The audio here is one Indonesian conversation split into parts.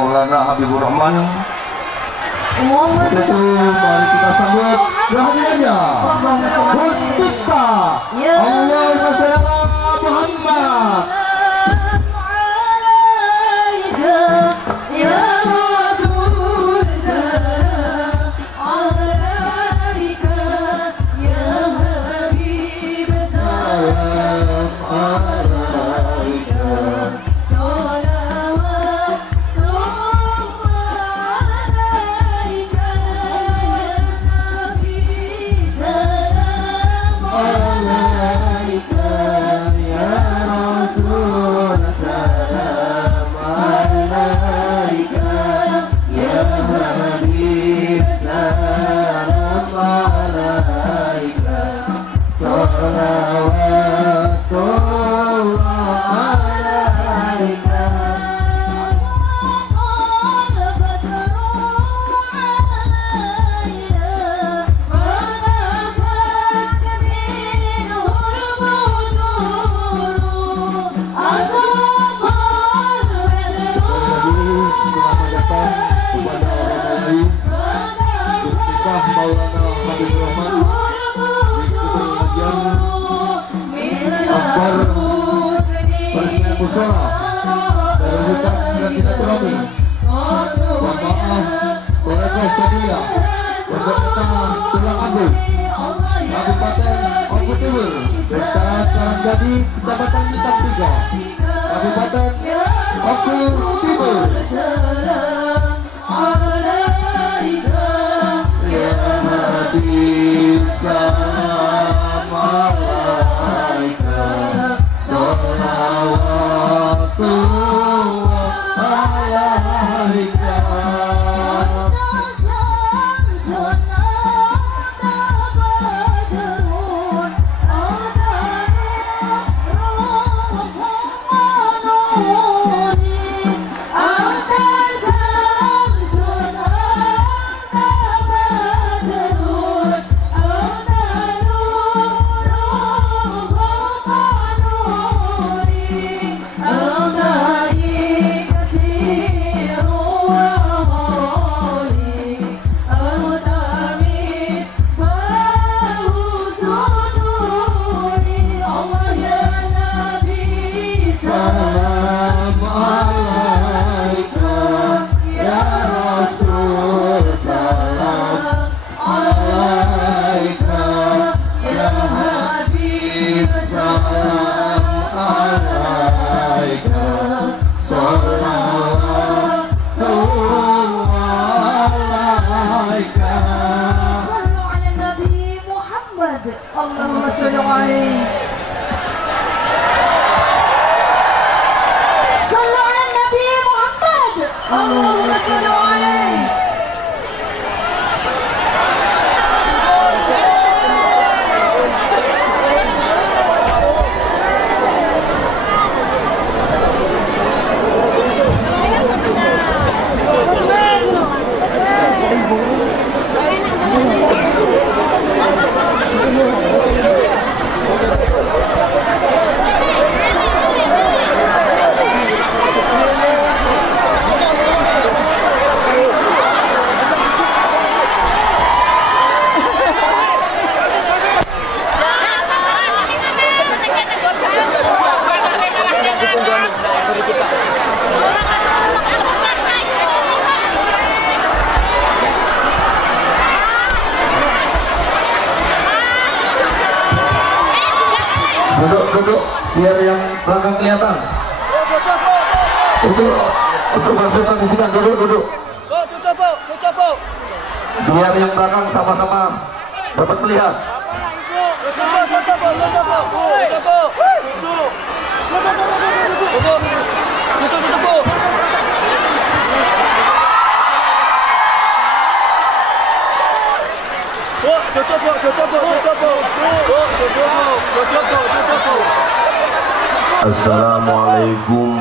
Maulana Habibur Rahman. Untuk itu mari kita sambut kehadirannya Mustafa Allahumma shalli ala Muhammad. Maulana Habibur Rahman Akbar Presiden Musola Terwujud silaturahmi Bapak Korektor Sedia Pemerintah Tulang Agung Kabupaten Oku Timur Desa Karangjadi Kecamatan Bintang 3 Kabupaten Oku Timur. Salam alaika salawatullah alaika Allahumma sholli alaihi. Shallu ala Nabi Muhammad. Allahumma sholli alaihi. Duduk biar yang belakang kelihatan. Untuk masuk permisikan duduk. Biar yang belakang sama-sama dapat melihat. Assalamualaikum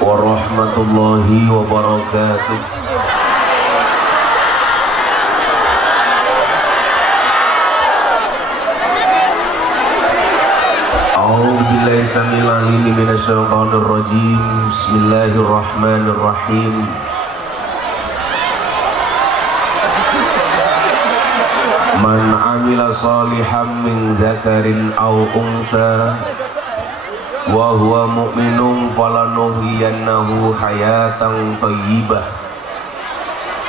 warahmatullahi wabarakatuh. A'udzu billahi samil alim minasyaitonir rajim. Bismillahirrahmanirrahim. Man amila salihan min dzakarin aw unsa wa huwa mu'minun falanuhyiyannahu hayatan thayyibah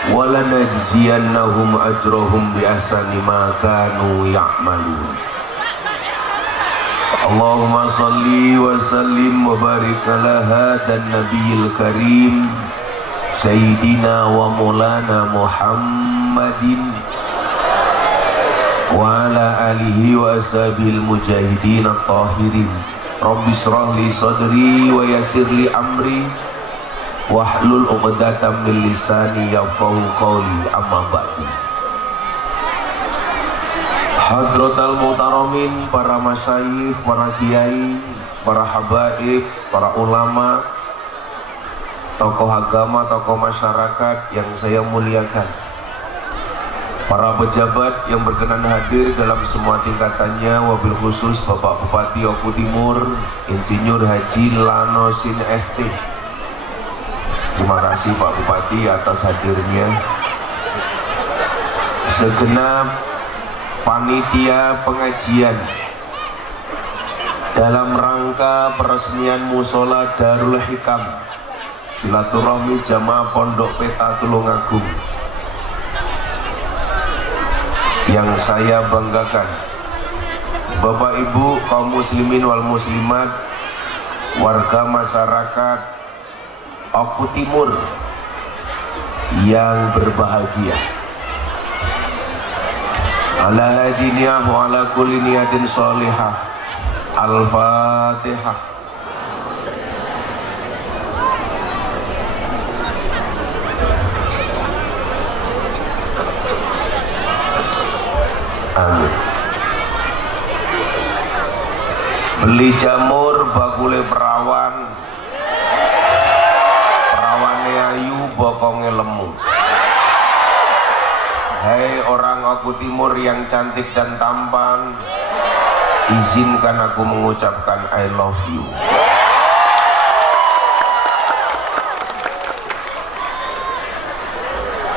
wa lanajziyannahum ajrahum bi ahsani ma kanu ya'malun. Allahumma salli wa sallim wa barik ala hadan nabiyil karim sayyidina wa maulana Muhammadin wa ala alihi wa ashabil mujahidin at-tahirin. Rabbi shrah li sadri wa yassir li amri wahlul 'uqdatam min lisani yafqahu qawli. Amma ba'du. Hadratal muhtaramin, para masyayikh, para kiai, para habaib, para ulama, tokoh agama, tokoh masyarakat yang saya muliakan, para pejabat yang berkenan hadir dalam semua tingkatannya, wabil khusus Bapak Bupati Oku Timur, Insinyur Haji Lanosin ST. Terima kasih Pak Bupati atas hadirnya. Segenap panitia pengajian dalam rangka peresmian Musola Darul Hikam Silaturahmi Jamaah Pondok Peta Tulungagung yang saya banggakan, Bapak Ibu kaum muslimin wal muslimat, warga masyarakat Oku Timur yang berbahagia. Ala hadiniyah wa ala kulli niyatin sholihah. Al-Fatihah. Amin. Beli jamur bakule perawan, perawane ayu bokonge lemu. Hai orang Oku Timur yang cantik dan tampan, izinkan aku mengucapkan I love you.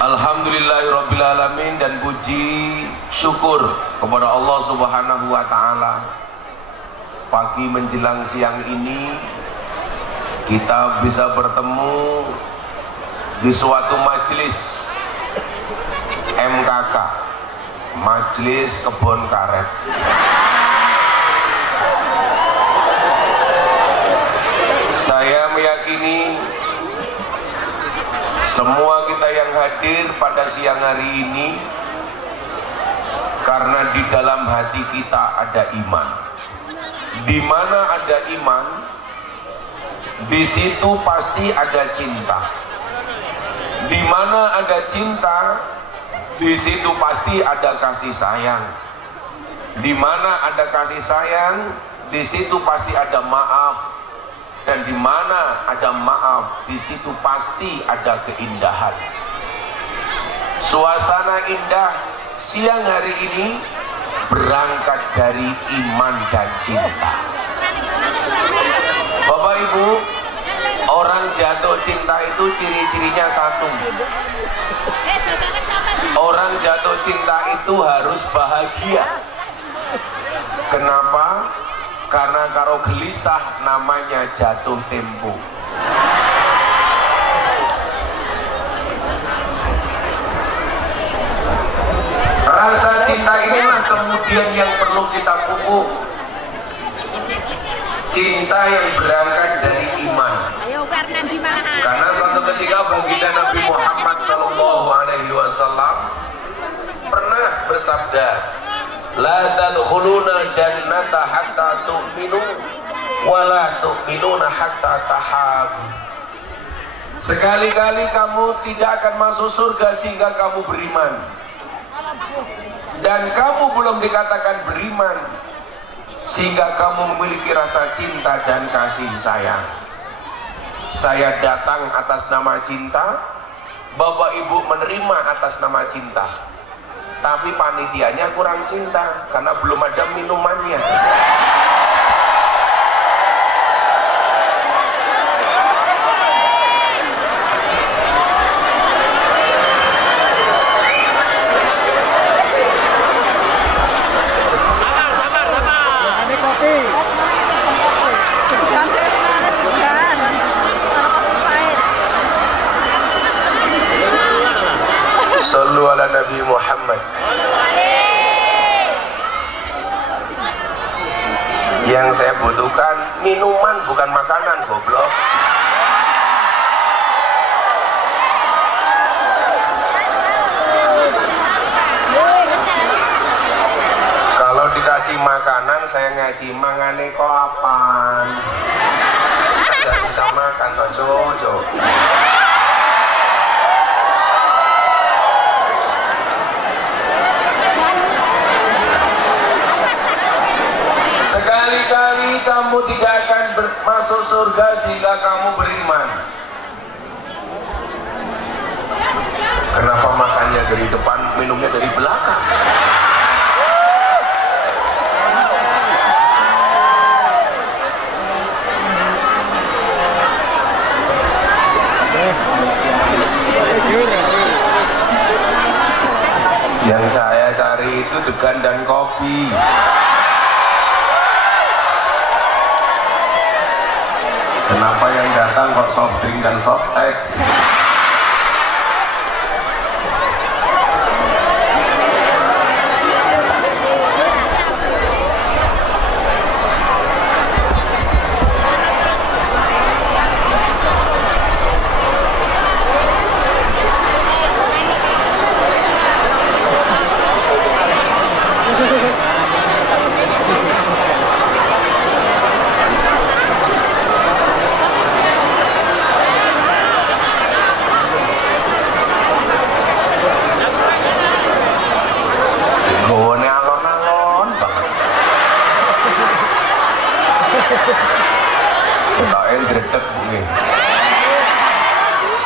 Alhamdulillahirrabbilalamin, dan puji syukur kepada Allah Subhanahu wa ta'ala. Pagi menjelang siang ini kita bisa bertemu di suatu majelis MKK, Majelis Kebon Karet. Saya meyakini semua kita yang hadir pada siang hari ini karena di dalam hati kita ada iman. Di mana ada iman, di situ pasti ada cinta. Di mana ada cinta, di situ pasti ada kasih sayang. Di mana ada kasih sayang, di situ pasti ada maaf. Dan di mana ada maaf, di situ pasti ada keindahan. Suasana indah siang hari ini berangkat dari iman dan cinta. Bapak Ibu, orang jatuh cinta itu ciri-cirinya satu. Orang jatuh cinta itu harus bahagia. Kenapa? Karena kalau gelisah namanya jatuh tempo. Rasa cinta inilah kemudian yang perlu kita pupuk. Cinta yang berangkat dari iman. Karena satu ketika baginda Nabi Muhammad SAW pernah bersabda, la tadkhuluna jannata hatta tu'minu wa la tu'minuna hatta tahabu. Sekali-kali kamu tidak akan masuk surga sehingga kamu beriman, dan kamu belum dikatakan beriman sehingga kamu memiliki rasa cinta dan kasih sayang. Saya datang atas nama cinta, Bapak Ibu menerima atas nama cinta, tapi panitianya kurang cinta karena belum ada minumannya. Sallu ala Nabi Muhammad. Yang saya butuhkan minuman, bukan makanan, goblok. Kalau dikasih makanan, saya ngaji mangane kok apaan? Nggak bisa makan toh, Jojo. Sekali-kali kamu tidak akan masuk surga sehingga kamu beriman. Kenapa makannya dari depan, minumnya dari belakang? Yang saya cari itu degan dan kopi. Kenapa yang datang kok soft drink dan soft egg?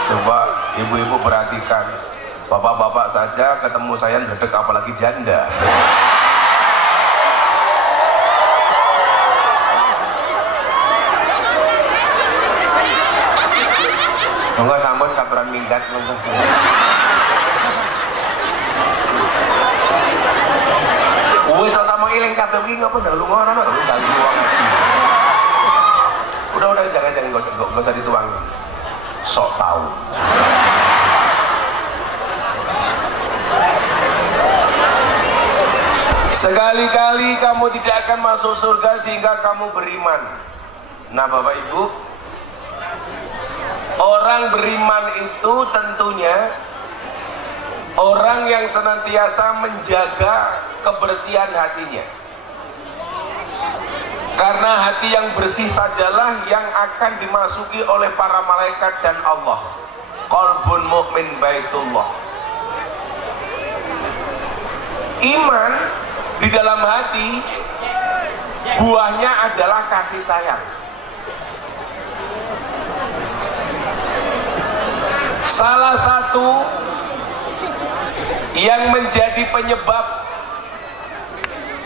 Coba ibu-ibu perhatikan, bapak-bapak saja ketemu saya ndredeg apalagi janda. Enggak sampun katuran minggat monggo. Wis sama iling kabeh iki ngapa ndak lunga ana lho ganggu wong ngaji. Udah jangan gak usah dituang. Sok tahu. Sekali-kali kamu tidak akan masuk surga sehingga kamu beriman. Nah Bapak Ibu, orang beriman itu tentunya orang yang senantiasa menjaga kebersihan hatinya. Karena hati yang bersih sajalah yang akan dimasuki oleh para malaikat dan Allah. Qalbun mu'min baitullah. Iman di dalam hati buahnya adalah kasih sayang. Salah satu yang menjadi penyebab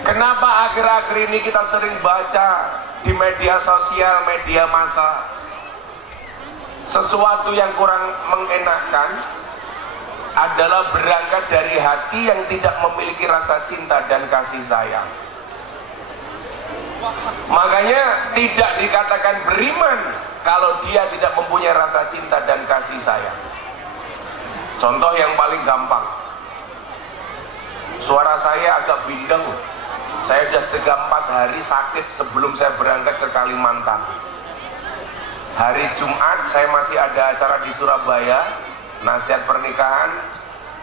kenapa akhir-akhir ini kita sering baca di media sosial, media massa sesuatu yang kurang mengenakan adalah berangkat dari hati yang tidak memiliki rasa cinta dan kasih sayang. Makanya tidak dikatakan beriman kalau dia tidak mempunyai rasa cinta dan kasih sayang. Contoh yang paling gampang, suara saya agak bindeng. Saya sudah 3-4 hari sakit sebelum saya berangkat ke Kalimantan. Hari Jumat saya masih ada acara di Surabaya, nasihat pernikahan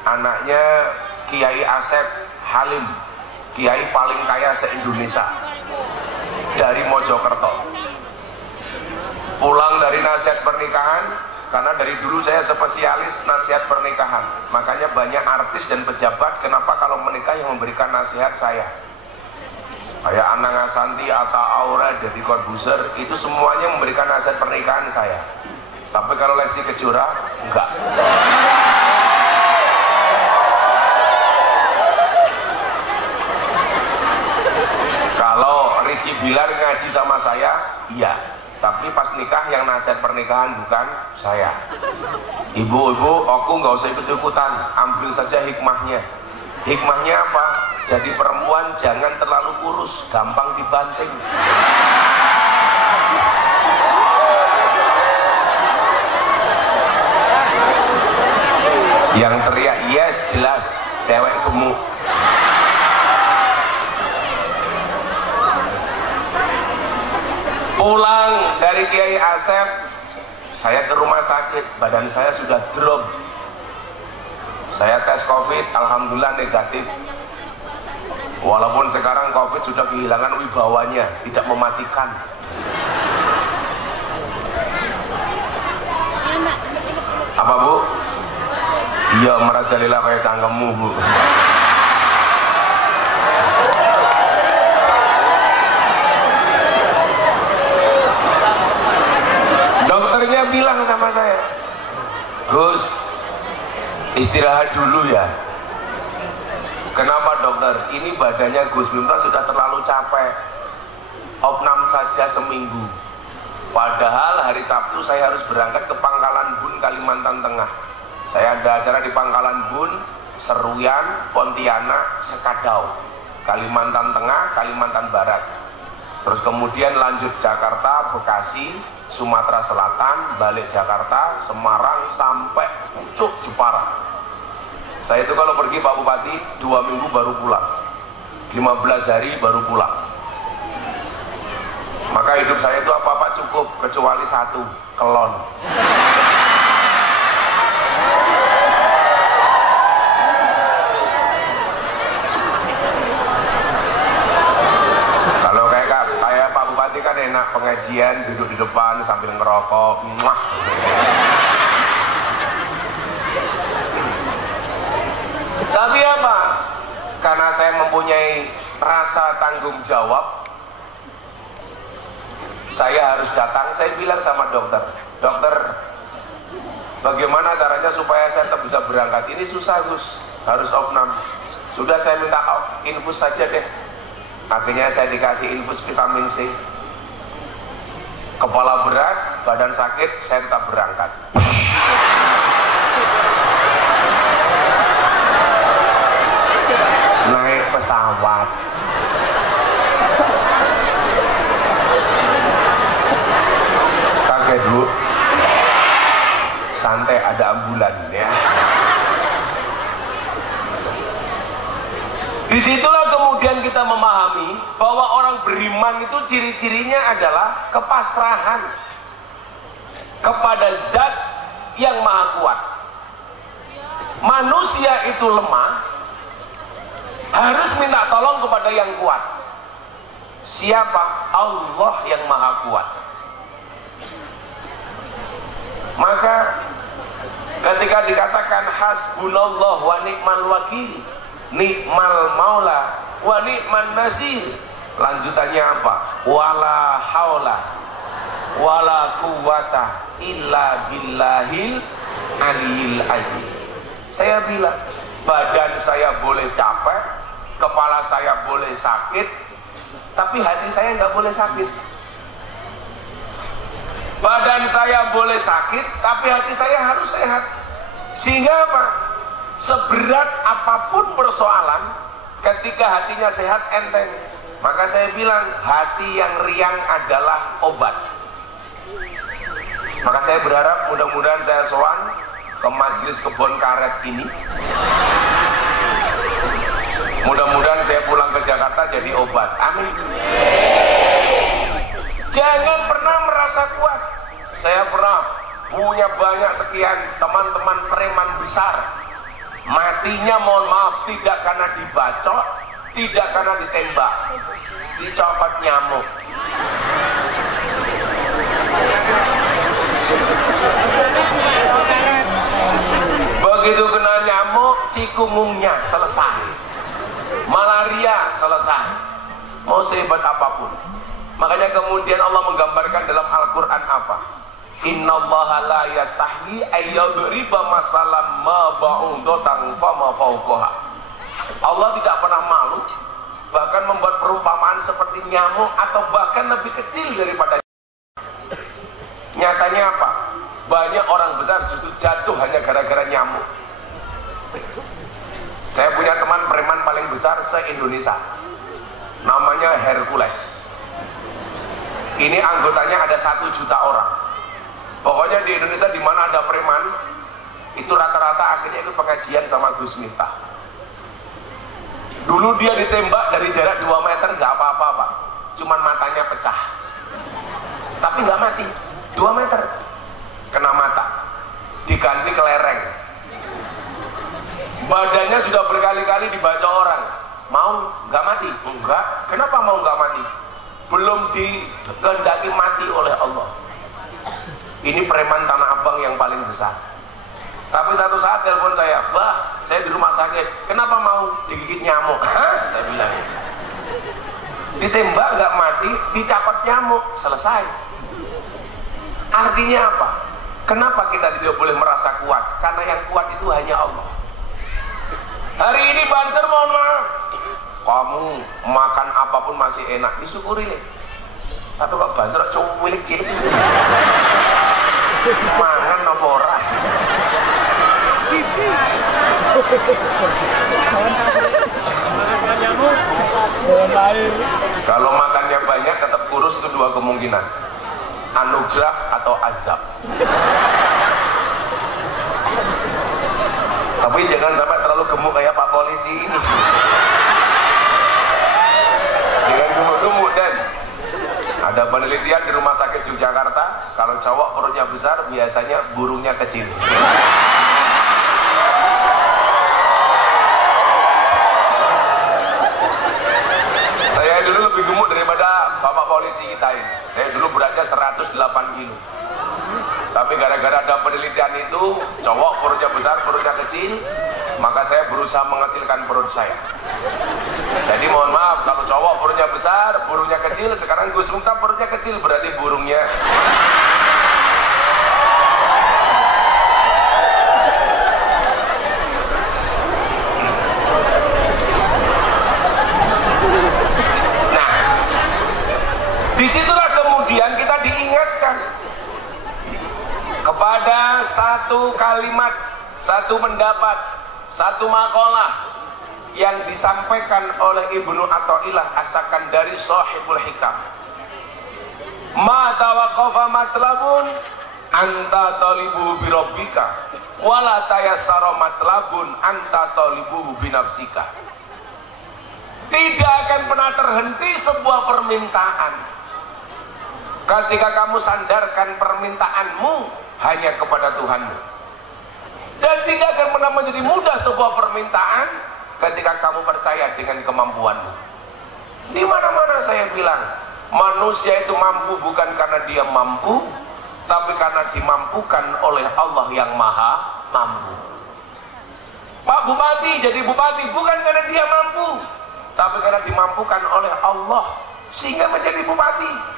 anaknya Kiai Asep Halim, Kiai paling kaya se-Indonesia, dari Mojokerto. Pulang dari nasihat pernikahan, karena dari dulu saya spesialis nasihat pernikahan, makanya banyak artis dan pejabat kenapa kalau menikah yang memberikan nasihat saya. Kayak Anang Asanti, Atta Aura, Deddy Corbuzier, itu semuanya memberikan nasihat pernikahan saya. Tapi kalau Lesti Kejora, enggak. Kalau Rizky Bilar ngaji sama saya, iya. Tapi pas nikah yang nasihat pernikahan bukan saya. Ibu-ibu, aku nggak usah ikut-ikutan, ambil saja hikmahnya. Hikmahnya apa? Jadi perempuan jangan terlalu kurus, gampang dibanting. Yang teriak yes jelas cewek gemuk. Pulang dari Kiai Asep, saya ke rumah sakit, badan saya sudah drop. Saya tes COVID, alhamdulillah negatif. Walaupun sekarang COVID sudah kehilangan wibawanya, tidak mematikan. Apa Bu? Iya, merajalela kayak cangkemmu Bu. Dokternya bilang sama saya, Gus, istirahat dulu ya. Kenapa dokter? Ini badannya Gus Miftah sudah terlalu capek. Opnam saja seminggu. Padahal hari Sabtu saya harus berangkat ke Pangkalan Bun, Kalimantan Tengah. Saya ada acara di Pangkalan Bun, Seruyan, Pontianak, Sekadau, Kalimantan Tengah, Kalimantan Barat. Terus kemudian lanjut Jakarta, Bekasi, Sumatera Selatan, balik Jakarta, Semarang, sampai Pucuk, Jepara. Saya itu kalau pergi Pak Bupati 2 minggu baru pulang, 15 hari baru pulang. Maka hidup saya itu apa-apa cukup kecuali satu, kelon. Kalau kayak Pak Bupati kan enak, pengajian duduk di depan sambil ngerokok. Muah. Tapi apa? Karena saya mempunyai rasa tanggung jawab, saya harus datang. Saya bilang sama dokter, dokter, bagaimana caranya supaya saya tetap bisa berangkat? Ini susah Gus, harus opnam. Sudah saya minta infus saja deh. Akhirnya saya dikasih infus vitamin C. Kepala berat, badan sakit, saya tetap berangkat. Naik pesawat, kaget Bu, santai, ada ambulan ya. Disitulah kemudian kita memahami bahwa orang beriman itu ciri-cirinya adalah kepasrahan kepada Zat yang Maha Kuat. Manusia itu lemah, harus minta tolong kepada yang kuat. Siapa? Allah yang Maha Kuat. Maka ketika dikatakan hasbunallah wa ni'mal wakil, ni'mal maula wa ni'man nasir, lanjutannya apa? Wala haula wala quwata illa billahil aliyil azim. Saya bilang, badan saya boleh capek, kepala saya boleh sakit, tapi hati saya nggak boleh sakit. Badan saya boleh sakit, tapi hati saya harus sehat. Sehingga apa? Seberat apapun persoalan, ketika hatinya sehat enteng. Maka saya bilang, hati yang riang adalah obat. Maka saya berharap mudah-mudahan saya sowan ke majelis kebon karet ini. Mudah-mudahan saya pulang ke Jakarta jadi obat. Amin. Jangan pernah merasa kuat. Saya pernah punya banyak sekian teman-teman preman besar. Matinya mohon maaf tidak karena dibacok, tidak karena ditembak, dicopot nyamuk. Begitu kena nyamuk, cikungungnya selesai, malaria selesai, mau sehebat apapun. Makanya kemudian Allah menggambarkan dalam Al-Quran apa? Innallaha la yastahyi ayyadriba masalam ma ba'udatan fama fawqaha. Allah tidak pernah malu bahkan membuat perumpamaan seperti nyamuk atau bahkan lebih kecil daripada. Nyatanya apa? Banyak orang besar justru jatuh hanya gara-gara nyamuk. Saya punya teman preman paling besar se-Indonesia, namanya Hercules. Ini anggotanya ada 1 juta orang. Pokoknya di Indonesia di mana ada preman, itu rata-rata akhirnya ikut pengajian sama Gus Miftah. Dulu dia ditembak dari jarak 2 meter nggak apa-apa Pak, cuman matanya pecah, tapi nggak mati. 2 meter kena mata, diganti kelereng. Badannya sudah berkali-kali dibaca orang, mau nggak mati? Enggak. Kenapa mau nggak mati? Belum dikehendaki mati oleh Allah. Ini preman Tanah Abang yang paling besar. Tapi satu saat telepon saya, "Bah, saya di rumah sakit. Kenapa mau digigit nyamuk?" Hah? Saya bilang. Ditembak nggak mati, dicapet nyamuk, selesai. Artinya apa? Kenapa kita tidak boleh merasa kuat? Karena yang kuat itu hanya Allah. Hari ini Banser mohon maaf, kamu makan apapun masih enak, disyukuri nih. Tapi kok Banser cuwilik cilik mangan apa ora? Kalau makannya banyak tetap kurus, itu 2 kemungkinan, anugerah atau azab. Tapi jangan sampai terlalu gemuk kayak Pak Polisi ini. Jangan gemuk-gemuk. Dan ada penelitian di Rumah Sakit Yogyakarta, kalau cowok perutnya besar biasanya burungnya kecil. Saya dulu lebih gemuk daripada Bapak Polisi kita ini. Saya dulu beratnya 108 kilo. Tapi gara-gara ada penelitian itu, cowok perutnya besar, perutnya kecil, maka saya berusaha mengecilkan perut saya. Jadi mohon maaf, kalau cowok perutnya besar, burungnya kecil, sekarang Gus Miftah perutnya kecil, berarti burungnya. Nah, disitulah kemudian kita diingatkan kepada satu kalimat, satu pendapat, satu makalah yang disampaikan oleh Ibnu Athaillah As-Sakandari Shahibul Hikam. Ma tawaqqafa matlabun anta talibuhu bi rabbika wala tayassara matlabun anta talibuhu bi nafsika. Tidak akan pernah terhenti sebuah permintaan ketika kamu sandarkan permintaanmu hanya kepada Tuhanmu, dan tidak akan pernah menjadi mudah sebuah permintaan ketika kamu percaya dengan kemampuanmu. Di mana-mana saya bilang, manusia itu mampu bukan karena dia mampu, tapi karena dimampukan oleh Allah yang Maha Mampu. Pak Bupati jadi bupati bukan karena dia mampu, tapi karena dimampukan oleh Allah sehingga menjadi bupati.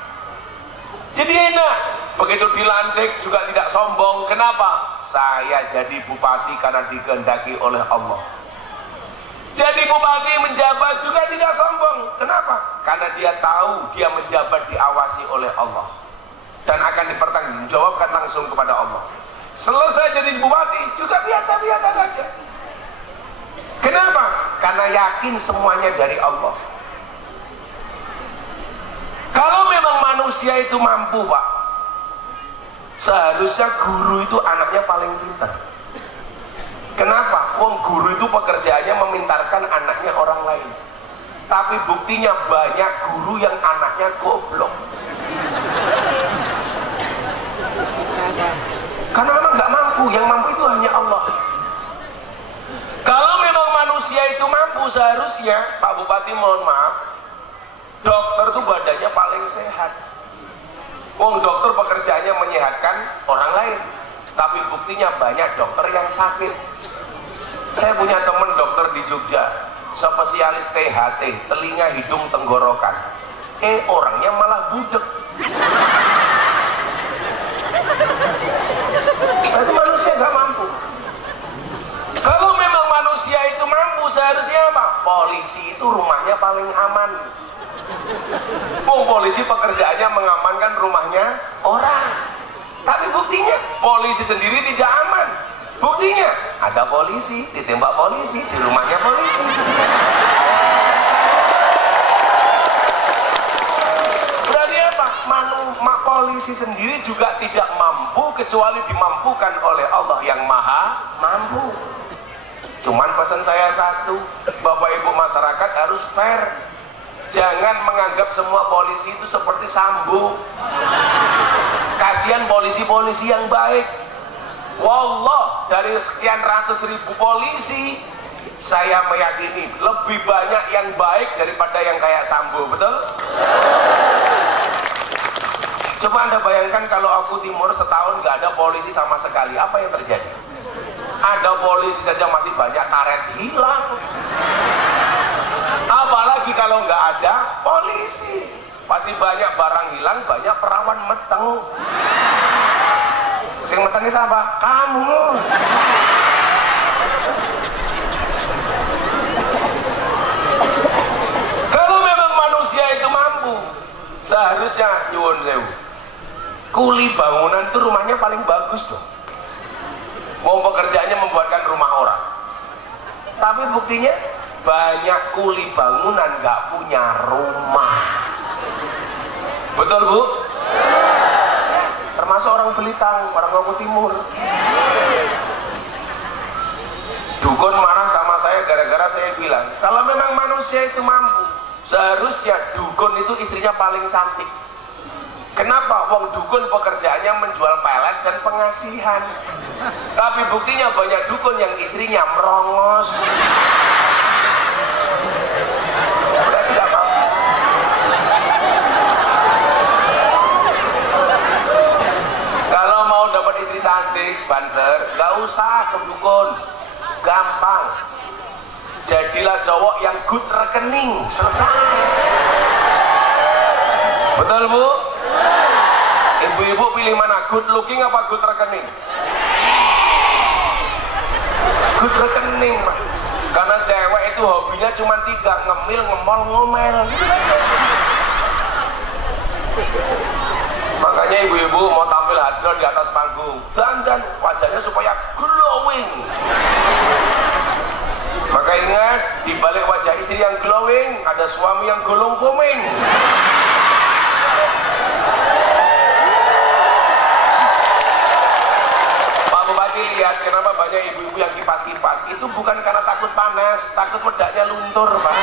Jadi enak, begitu dilantik juga tidak sombong. Kenapa? Saya jadi bupati karena dikehendaki oleh Allah. Jadi bupati menjabat juga tidak sombong. Kenapa? Karena dia tahu dia menjabat diawasi oleh Allah dan akan dipertanggungjawabkan langsung kepada Allah. Selesai jadi bupati juga biasa-biasa saja. Kenapa? Karena yakin semuanya dari Allah. Kalau memang manusia itu mampu Pak, seharusnya guru itu anaknya paling pintar. Kenapa? Wong guru itu pekerjaannya memintarkan anaknya orang lain. Tapi buktinya banyak guru yang anaknya goblok. Karena memang nggak mampu, yang mampu itu hanya Allah. Kalau memang manusia itu mampu, seharusnya Pak Bupati mohon maaf, dokter itu badannya paling sehat. Wong dokter pekerjaannya menyehatkan orang lain, tapi buktinya banyak dokter yang sakit. Saya punya teman dokter di Jogja, spesialis THT, telinga, hidung, tenggorokan. Orangnya malah budek. Itu manusia gak mampu. Kalau memang manusia itu mampu, seharusnya apa? Polisi itu rumahnya paling aman. Polisi pekerjaannya mengamankan rumahnya orang, tapi buktinya polisi sendiri tidak aman. Buktinya ada polisi ditembak polisi di rumahnya polisi. Berarti apa? polisi sendiri juga tidak mampu kecuali dimampukan oleh Allah yang maha mampu. Cuman pesan saya satu, Bapak Ibu masyarakat harus fair. Jangan menganggap semua polisi itu seperti Sambo. Kasihan polisi-polisi yang baik. Wallah, dari sekian ratus ribu polisi, saya meyakini lebih banyak yang baik daripada yang kayak Sambo, betul? Coba Anda bayangkan kalau aku Timur setahun nggak ada polisi sama sekali, apa yang terjadi? Ada polisi saja masih banyak karet hilang. Apalagi kalau nggak ada polisi, pasti banyak barang hilang, banyak perawan meteng. Sing metengnya siapa? Kamu. Kalau memang manusia itu mampu, seharusnya nyuwun sewu, kuli bangunan tuh rumahnya paling bagus dong. Mau pekerjaannya membuatkan rumah orang, tapi buktinya banyak kuli bangunan nggak punya rumah. Betul Bu? Termasuk orang Belitung, orang Lombok Timur. Dukun marah sama saya gara-gara saya bilang kalau memang manusia itu mampu, seharusnya dukun itu istrinya paling cantik. Kenapa? Wong dukun pekerjaannya menjual pelet dan pengasihan. Tapi buktinya banyak dukun yang istrinya merongos. Berarti tidak mampu. Kalau mau dapat istri cantik, Banser, gak usah ke dukun. Gampang. Jadilah cowok yang good rekening. Selesai. Betul Bu? Ibu-ibu pilih mana? Good looking apa good rekening? Good rekening. Karena cewek itu hobinya cuma 3, ngemil, ngemol, ngomel. Gitu aja. Makanya ibu-ibu mau tampil hadroh di atas panggung, dandan wajahnya supaya glowing. Maka ingat, di balik wajah istri yang glowing ada suami yang golong komeng. Pak Bupati lihat kenapa banyak ibu-ibu yang kipas-kipas, itu bukan karena takut panas, takut medaknya luntur, Pak.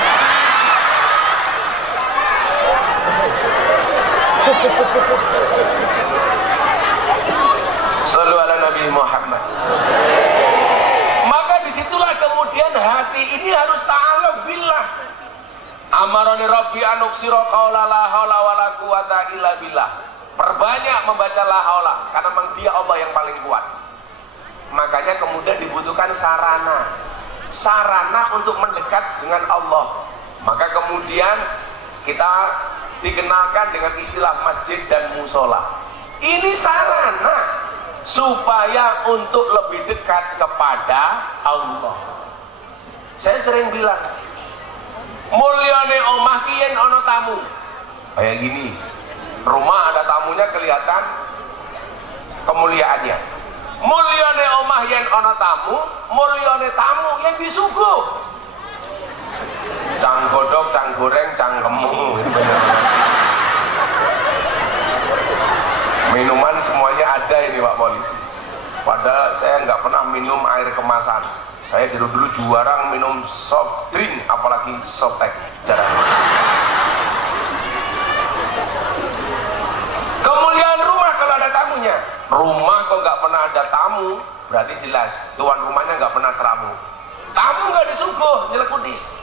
Sallu ala Nabi Muhammad. Maka disitulah kemudian hati ini harus ta'alluq billah. Amarani Rabbi anuksiro qaula la haula wala quwata illa billah. Perbanyak membaca la haula karena memang dia Allah yang paling kuat. Makanya kemudian dibutuhkan sarana untuk mendekat dengan Allah. Maka kemudian kita dikenalkan dengan istilah masjid dan musola. Ini sarana supaya untuk lebih dekat kepada Allah. Saya sering bilang, mulyane omah kiyen ono tamu. Kayak gini, rumah ada tamunya kelihatan kemuliaannya. Mulyane omah yen ono tamu, mulyane tamu yang disuguh. Cang godok, cang goreng, cang kemu. Minuman semuanya ada ini Pak Polisi. Padahal saya nggak pernah minum air kemasan. Saya dulu jarang minum soft drink, apalagi softtek, jarang. Kemuliaan rumah kalau ada tamunya. Rumah kok nggak pernah ada tamu, berarti jelas tuan rumahnya nggak pernah seramu. Tamu nggak disuguh, nyelekudis.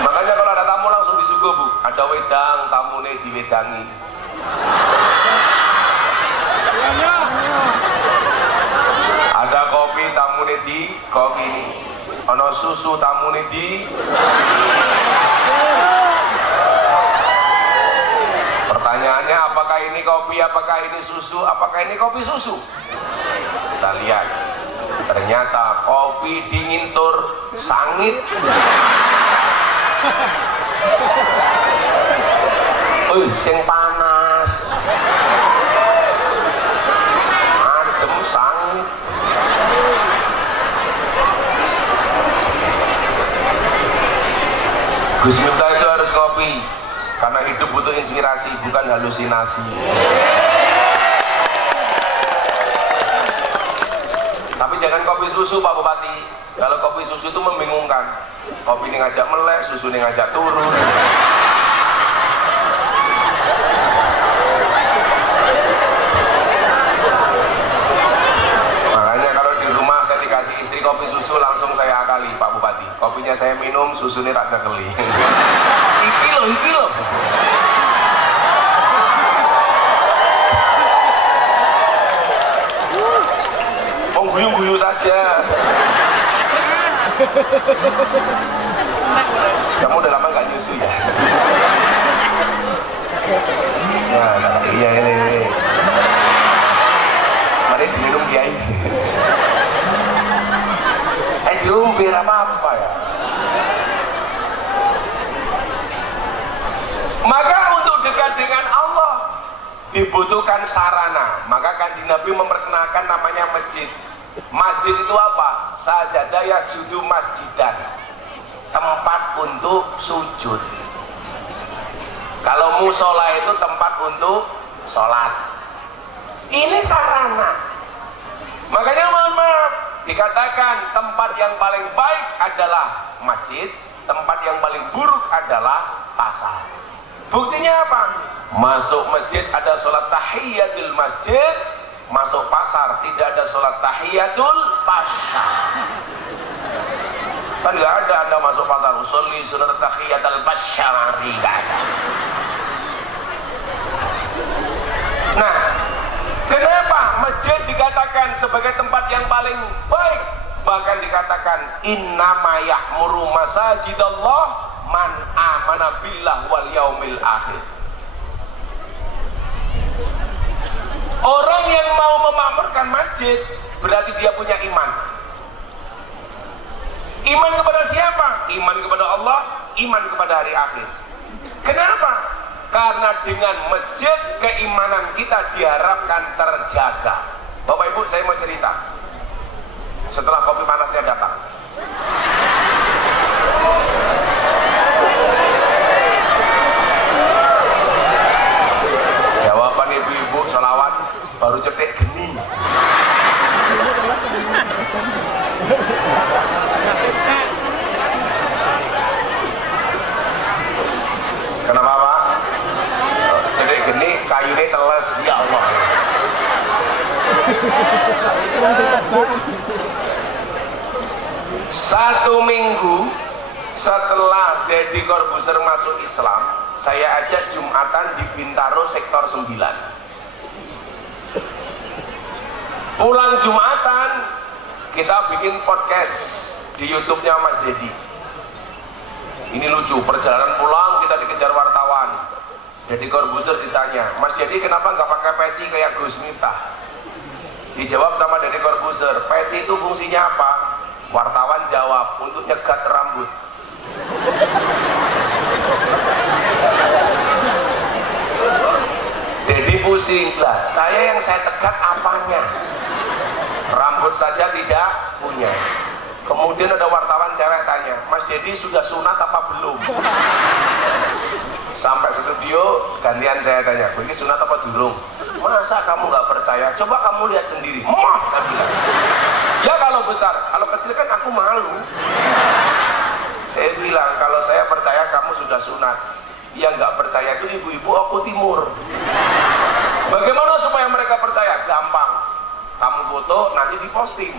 Makanya kalau ada tamu langsung disuguh Bu. Ada wedang, tamune diwedangi. Ada kopi, tamune di kopi. Ono susu, tamune di. Pertanyaannya, apakah ini kopi, apakah ini susu, apakah ini kopi susu? Kita lihat. Ternyata kopi dingin tur sangit. Sing panas. Adem sangit. Gus Miftah itu harus kopi. Karena hidup butuh inspirasi, bukan halusinasi. Tapi jangan kopi susu Pak Bupati. Kalau kopi susu itu membingungkan. Kopi ini ngajak melek, susu ini ngajak turun. Makanya kalau di rumah saya dikasih istri kopi susu, langsung saya akali Pak Bupati. Kopinya saya minum, susunya tak cekeli. Iki loh. Guyu-guyu saja. Kamu udah lama gak nyusu ya? Nah, iya ini. Mari diminum Kiai. Diumbe apa ya? Maka untuk dekat dengan Allah dibutuhkan sarana. Maka Kanjeng Nabi memperkenalkan namanya masjid. Masjid itu apa? Sajadah yasjudu masjidan, tempat untuk sujud. Kalau musola itu tempat untuk sholat. Ini sarana. Makanya mohon maaf, dikatakan tempat yang paling baik adalah masjid, tempat yang paling buruk adalah pasar. Buktinya apa? Masuk masjid ada sholat tahiyatul masjid, masuk pasar tidak ada sholat tahiyatul pasar. Kan nggak ada Anda masuk pasar usolli sunat tahiyatul pasar, nggak ada. Nah, kenapa masjid dikatakan sebagai tempat yang paling baik? Bahkan dikatakan innama ya'muru masajidallah man amana billah wal yaumil akhir. Orang yang mau memakmurkan masjid berarti dia punya iman. Iman kepada siapa? Iman kepada Allah, iman kepada hari akhir. Kenapa? Karena dengan masjid keimanan kita diharapkan terjaga. Bapak Ibu, saya mau cerita. Setelah kopi panasnya datang. Jawaban ibu-ibu sholawat baru cetek geni. Kenapa Pak? Cetek geni kayunya teles, ya Allah. Satu minggu setelah Deddy Corbuzier masuk Islam, saya ajak Jumatan di Bintaro sektor 9. Pulang Jumatan kita bikin podcast di YouTube-nya Mas Deddy. Ini lucu, perjalanan pulang kita dikejar wartawan. Deddy Corbuzier ditanya, Mas Deddy kenapa nggak pakai peci kayak Gus Miftah? Dijawab sama Deddy Corbuzier, peci itu fungsinya apa? Wartawan jawab, untuk nyegat rambut. Deddy pusing lah, saya yang saya cegat apanya? Rambut saja tidak punya. Kemudian ada wartawan cewek tanya, Mas Deddy sudah sunat apa belum? Sampai studio gantian saya tanya, ini sunat apa durung? Masa kamu nggak percaya? Coba kamu lihat sendiri. Mah, saya bilang. Ya kalau besar, kalau kecil kan aku malu. Saya bilang kalau saya percaya kamu sudah sunat. Yang nggak percaya itu ibu-ibu aku timur. Bagaimana supaya mereka percaya? Gampang. Kamu foto nanti diposting.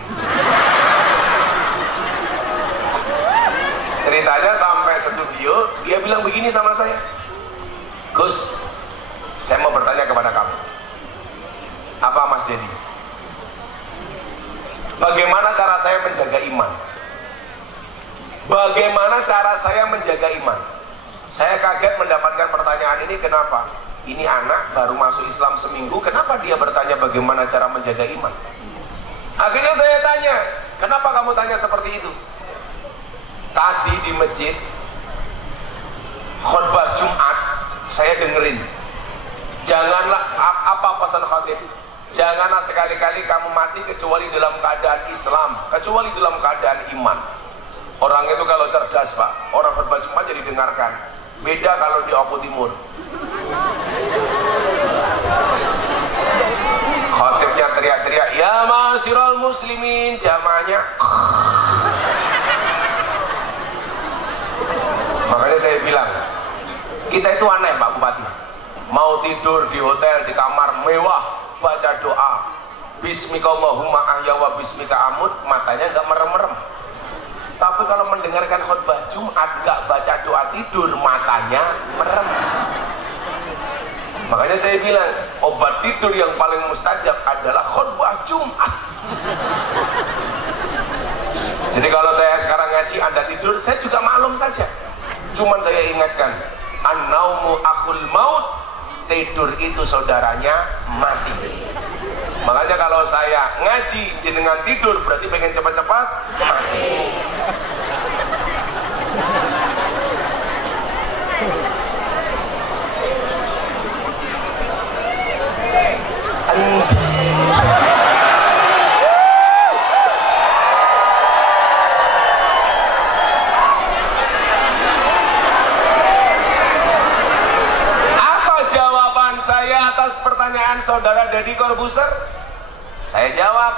Ceritanya sampai studio dia bilang begini sama saya, Gus, saya mau bertanya kepada kamu. Apa Mas Deddy? Bagaimana cara saya menjaga iman? Bagaimana cara saya menjaga iman? Saya kaget mendapatkan pertanyaan ini. Kenapa? Ini anak baru masuk Islam seminggu, kenapa dia bertanya bagaimana cara menjaga iman? Akhirnya saya tanya, kenapa kamu tanya seperti itu? Tadi di masjid khutbah Jumat saya dengerin, janganlah apa pesan khatib, janganlah sekali-kali kamu mati kecuali dalam keadaan Islam, kecuali dalam keadaan iman. Orang itu kalau cerdas Pak, orang khutbah Jumat jadi dengarkan, Beda kalau di Oku Timur. Khotibnya teriak-teriak, ya ma'asyiral muslimin, jamaahnya. Makanya saya bilang, kita itu aneh Pak Bupati. Mau tidur di hotel, di kamar mewah, baca doa Bismikallahumma ahya wa bismika amut, matanya nggak merem-merem. Tapi kalau mendengarkan khutbah Jumat nggak baca doa tidur, matanya merem. Makanya saya bilang, obat tidur yang paling mustajab adalah khutbah Jumat. Jadi kalau saya sekarang ngaji Anda tidur, saya juga maklum saja. Cuman saya ingatkan, an-naumu akhul maut, tidur itu saudaranya mati. Makanya kalau saya ngaji jenengan tidur, berarti pengen cepat-cepat mati. Pertanyaan saudara Deddy Corbuzier, saya jawab,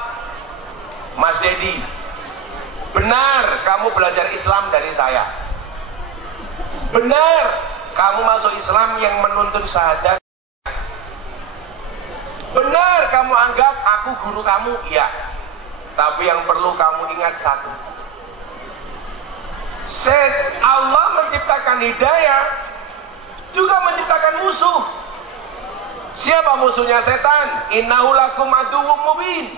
Mas Deddy, benar kamu belajar Islam dari saya, benar kamu masuk Islam yang menuntun syahadat, benar kamu anggap aku guru kamu, iya, tapi yang perlu kamu ingat satu, Allah menciptakan hidayah juga menciptakan musuh. Siapa musuhnya? Setan. Innahu lakum aduwwum mubin.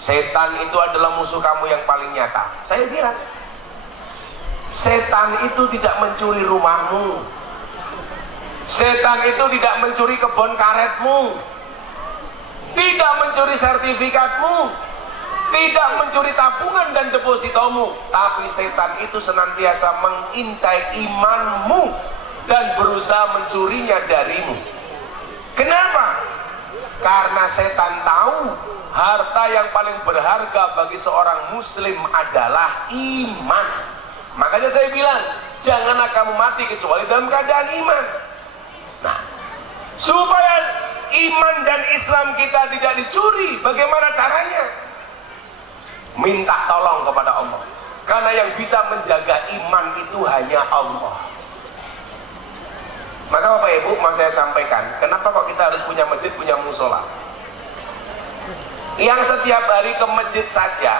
Setan itu adalah musuh kamu yang paling nyata. Saya bilang, setan itu tidak mencuri rumahmu, setan itu tidak mencuri kebun karetmu, tidak mencuri sertifikatmu, tidak mencuri tabungan dan depositomu, tapi setan itu senantiasa mengintai imanmu dan berusaha mencurinya darimu. Kenapa? Karena setan tahu harta yang paling berharga bagi seorang muslim adalah iman. Makanya saya bilang, janganlah kamu mati kecuali dalam keadaan iman. Nah, supaya iman dan Islam kita tidak dicuri, bagaimana caranya? Minta tolong kepada Allah. Karena yang bisa menjaga iman itu hanya Allah. Maka Bapak Ibu, mau saya sampaikan, kenapa kok kita harus punya masjid, punya musola? Yang setiap hari ke masjid saja,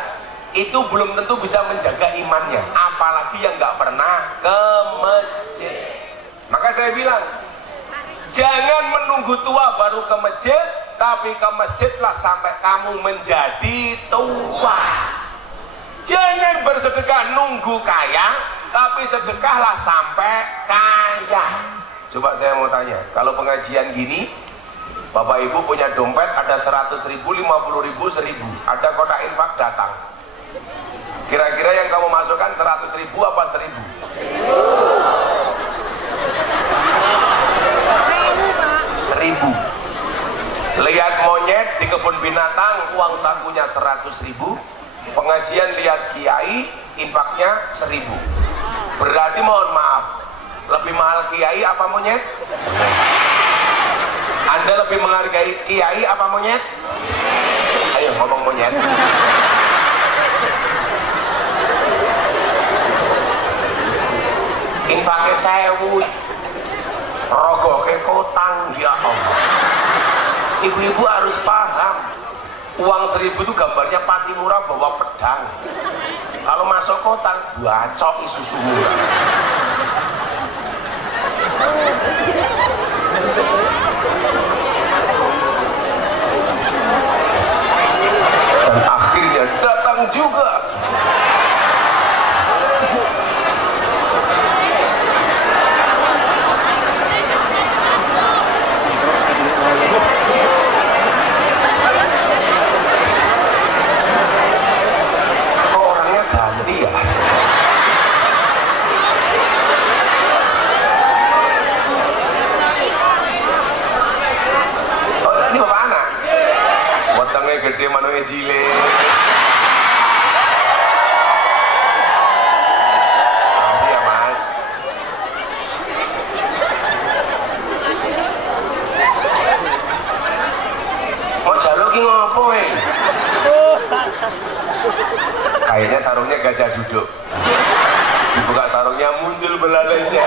itu belum tentu bisa menjaga imannya, apalagi yang nggak pernah ke masjid. Maka saya bilang, jangan menunggu tua baru ke masjid, tapi ke masjidlah sampai kamu menjadi tua. Jangan bersedekah nunggu kaya, tapi sedekahlah sampai kaya. Coba saya mau tanya, kalau pengajian gini, Bapak Ibu punya dompet ada 100.000, 50.000, 1.000, ada kotak infak datang. Kira-kira yang kamu masukkan 100.000 apa 1.000? 1.000. Lihat monyet di kebun binatang, uang sakunya 100.000. Pengajian lihat kiai, infaknya 1.000. Berarti mohon maaf, lebih mahal kiai apa monyet? Anda lebih menghargai kiai apa monyet? Ayo ngomong monyet. Infaknya 1.000, rogoke kotang, ya Allah. Ibu-ibu harus paham, uang 1.000 itu gambarnya Patimura bawa pedang. Kalau masuk kotang, bacok susu murah. Dan akhirnya datang juga kok orangnya ganti ya. Gede manungnya jile. Akhirnya sarungnya gajah duduk. Dibuka sarungnya muncul belalainya.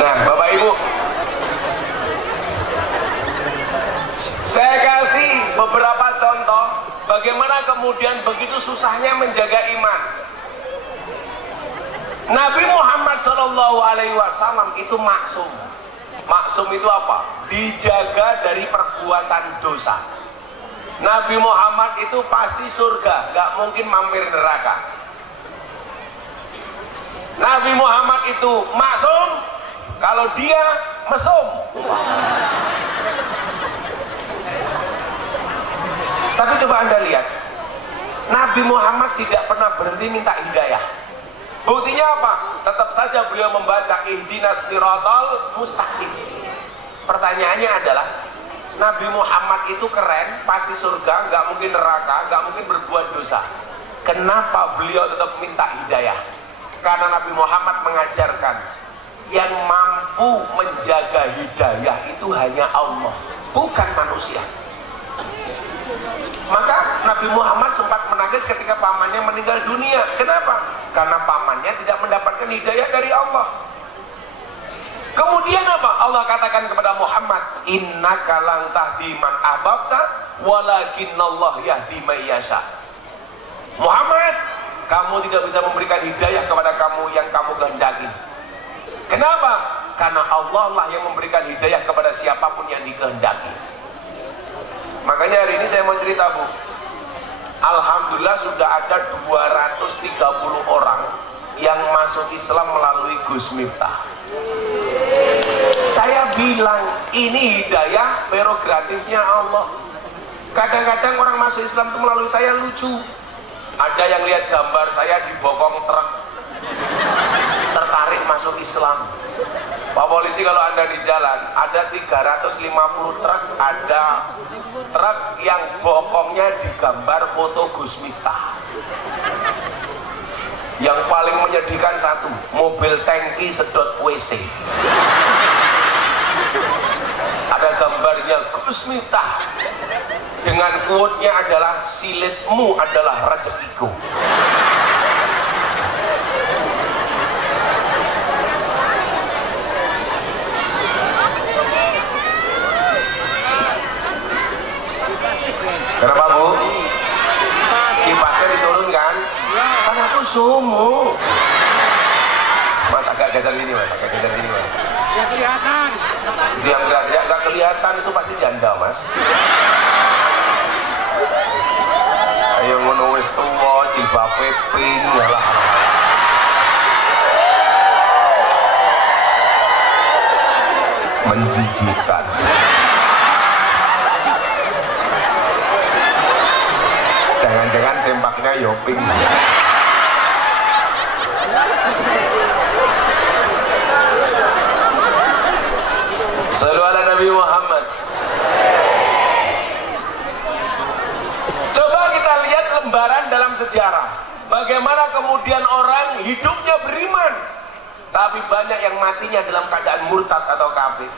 Nah, Bapak Ibu, saya kasih beberapa contoh bagaimana kemudian begitu susahnya menjaga iman. Nabi Muhammad SAW itu maksum. Maksum itu apa? Dijaga dari perbuatan dosa. Nabi Muhammad itu pasti surga, gak mungkin mampir neraka. Nabi Muhammad itu maksum kalau dia mesum. Tapi coba Anda lihat, Nabi Muhammad tidak pernah berhenti minta hidayah. Buktinya apa? Tetap saja beliau membaca ihdinas siratal mustaqim. Pertanyaannya adalah, Nabi Muhammad itu keren, pasti surga, nggak mungkin neraka, nggak mungkin berbuat dosa. Kenapa beliau tetap minta hidayah? Karena Nabi Muhammad mengajarkan yang mampu menjaga hidayah itu hanya Allah, bukan manusia. Maka Nabi Muhammad sempat menangis ketika pamannya meninggal dunia. Kenapa? Karena pamannya tidak mendapatkan hidayah dari Allah. Kemudian apa? Allah katakan kepada Muhammad, innaka lang tahdi man ahbabta walakinnallah yahdi may yasha. Muhammad, kamu tidak bisa memberikan hidayah kepada kamu yang kamu kehendaki. Kenapa? Karena Allah lah yang memberikan hidayah kepada siapapun yang dikehendaki. Makanya hari ini saya mau cerita, Bu. Alhamdulillah sudah ada 230 orang yang masuk Islam melalui Gus Miftah. Saya bilang ini hidayah prerogatifnya Allah. Kadang-kadang orang masuk Islam itu melalui saya lucu. Ada yang lihat gambar saya di bokong truk, tertarik masuk Islam. Pak polisi, kalau Anda di jalan ada 350 truk, ada truk yang bokongnya digambar foto Gus Miftah. Yang paling menyedihkan satu, mobil tangki sedot WC. Ada gambarnya Gus Miftah dengan quote-nya adalah silitmu adalah rezekiku. Kenapa, Bu? Kipasnya diturunkan? Karena aku sumu. Mas agak geser sini, Mas. Agak geser sini, Mas. Ya kelihatan. Dia nggak kelihatan, itu pasti janda, Mas. Ayo ngono wis tuwa, jilbabe pink, lah. Menjijikan. Jangan-jangan sempaknya yoping. Shallu ala Nabi Muhammad. Coba kita lihat lembaran dalam sejarah. Bagaimana kemudian orang hidupnya beriman, tapi banyak yang matinya dalam keadaan murtad atau kafir.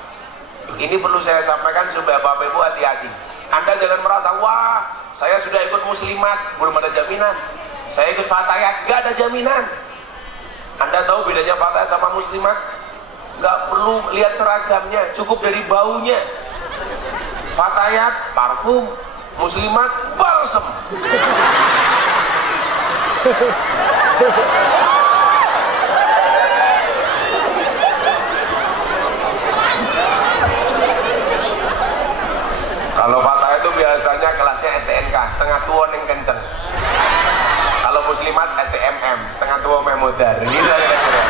Ini perlu saya sampaikan supaya Bapak Ibu hati-hati. Anda jangan merasa, wah, saya sudah ikut muslimat, belum ada jaminan. Saya ikut fatayat, gak ada jaminan. Anda tahu bedanya fatayat sama muslimat? Gak perlu lihat seragamnya, cukup dari baunya. Fatayat, parfum. Muslimat, balsem. Kalau fatayat itu biasanya kelasnya STNK, setengah tua yang kenceng. Kalau muslimat STMM, setengah tua memodar. Gitu kira-kira.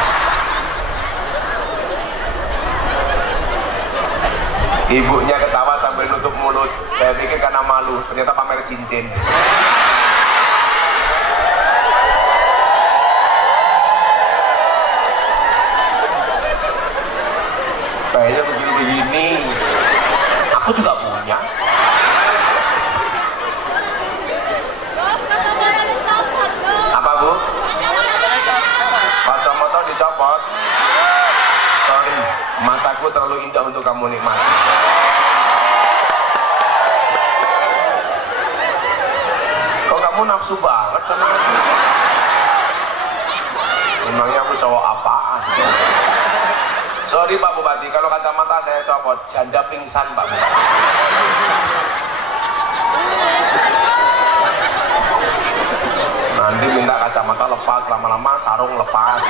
Ibunya ketawa sambil nutup mulut. Saya pikir karena malu, ternyata pamer cincin. Kayaknya begini-begini. Aku juga punya. Apa, Bu? Kacamata dicopot. Sorry, mata wajahku terlalu indah untuk kamu nikmati. Kok kamu nafsu banget sama aku? Memangnya aku cowok apaan? Sorry Pak Bupati, kalau kacamata saya copot, janda pingsan Pak Bupati. Nanti minta kacamata lepas, lama-lama sarung lepas.